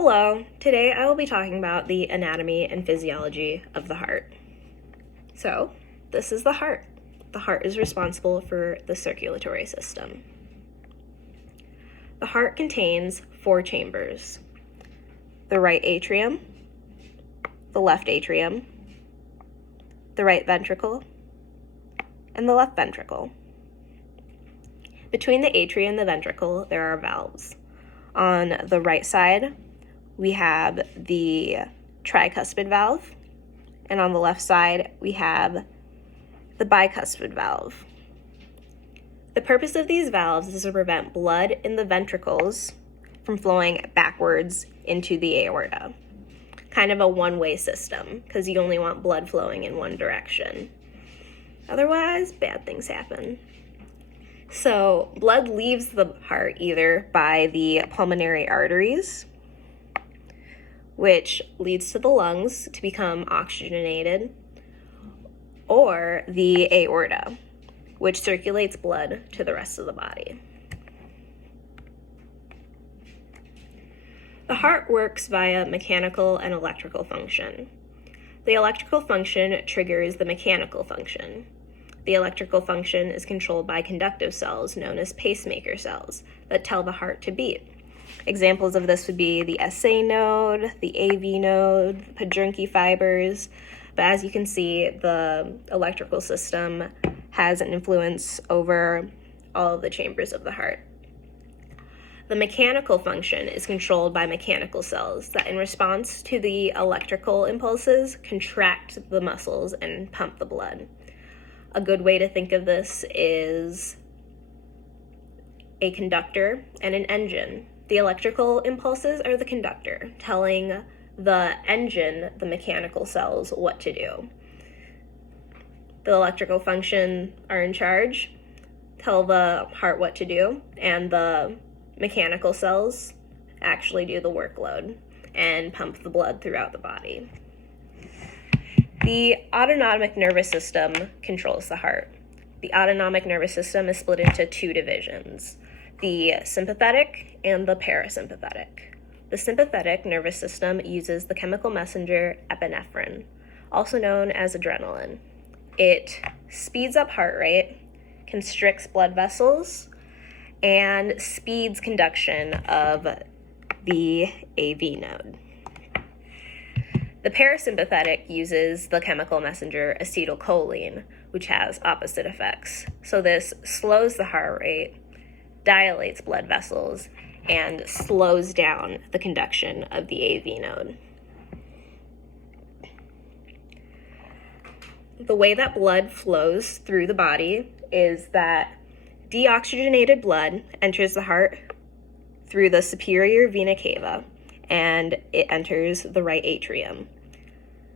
Hello, today I will be talking about the anatomy and physiology of the heart. So, this is the heart. The heart is responsible for the circulatory system. The heart contains 4 chambers: the right atrium, the left atrium, the right ventricle, and the left ventricle. Between the atrium and the ventricle, there are valves. On the right side, we have the tricuspid valve, and on the left side, we have the bicuspid valve. The purpose of these valves is to prevent blood in the ventricles from flowing backwards into the aorta. Kind of a one-way system, because you only want blood flowing in one direction. Otherwise, bad things happen. So, blood leaves the heart either by the pulmonary arteries, which leads to the lungs to become oxygenated, or the aorta, which circulates blood to the rest of the body. The heart works via mechanical and electrical function. The electrical function triggers the mechanical function. The electrical function is controlled by conductive cells known as pacemaker cells that tell the heart to beat. Examples of this would be the SA node, the AV node, the Purkinje fibers, but as you can see, the electrical system has an influence over all of the chambers of the heart. The mechanical function is controlled by mechanical cells that, in response to the electrical impulses, contract the muscles and pump the blood. A good way to think of this is a conductor and an engine. The electrical impulses are the conductor, telling the engine, the mechanical cells, what to do. The electrical function are in charge, tell the heart what to do, and the mechanical cells actually do the workload and pump the blood throughout the body. The autonomic nervous system controls the heart. The autonomic nervous system is split into 2 divisions: the sympathetic and the parasympathetic. The sympathetic nervous system uses the chemical messenger epinephrine, also known as adrenaline. It speeds up heart rate, constricts blood vessels, and speeds conduction of the AV node. The parasympathetic uses the chemical messenger acetylcholine, which has opposite effects. So this slows the heart rate, dilates blood vessels, and slows down the conduction of the AV node. The way that blood flows through the body is that deoxygenated blood enters the heart through the superior vena cava, and it enters the right atrium.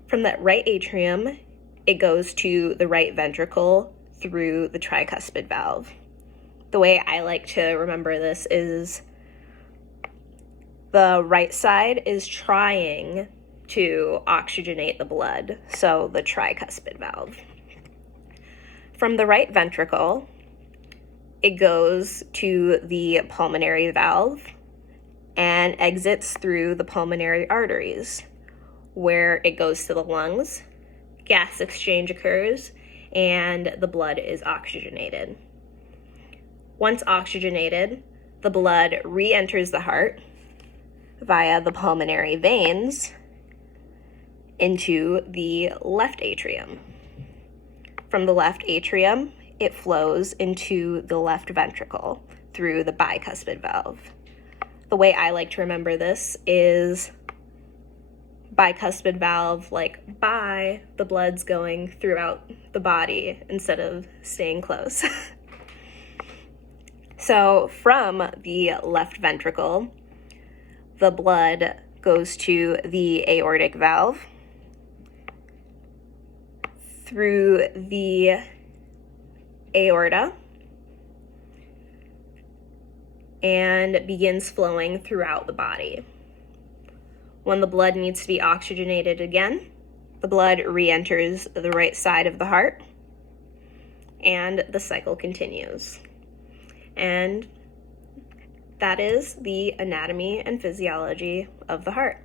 From that right atrium, it goes to the right ventricle through the tricuspid valve. The way I like to remember this is the right side is trying to oxygenate the blood, so the tricuspid valve. From the right ventricle, it goes to the pulmonary valve and exits through the pulmonary arteries, where it goes to the lungs, gas exchange occurs, and the blood is oxygenated. Once oxygenated, the blood re-enters the heart via the pulmonary veins into the left atrium. From the left atrium, it flows into the left ventricle through the bicuspid valve. The way I like to remember this is bicuspid valve, like bye, the blood's going throughout the body instead of staying close. So from the left ventricle, the blood goes to the aortic valve, through the aorta, and begins flowing throughout the body. When the blood needs to be oxygenated again, the blood re-enters the right side of the heart, and the cycle continues. And That is the anatomy and physiology of the heart.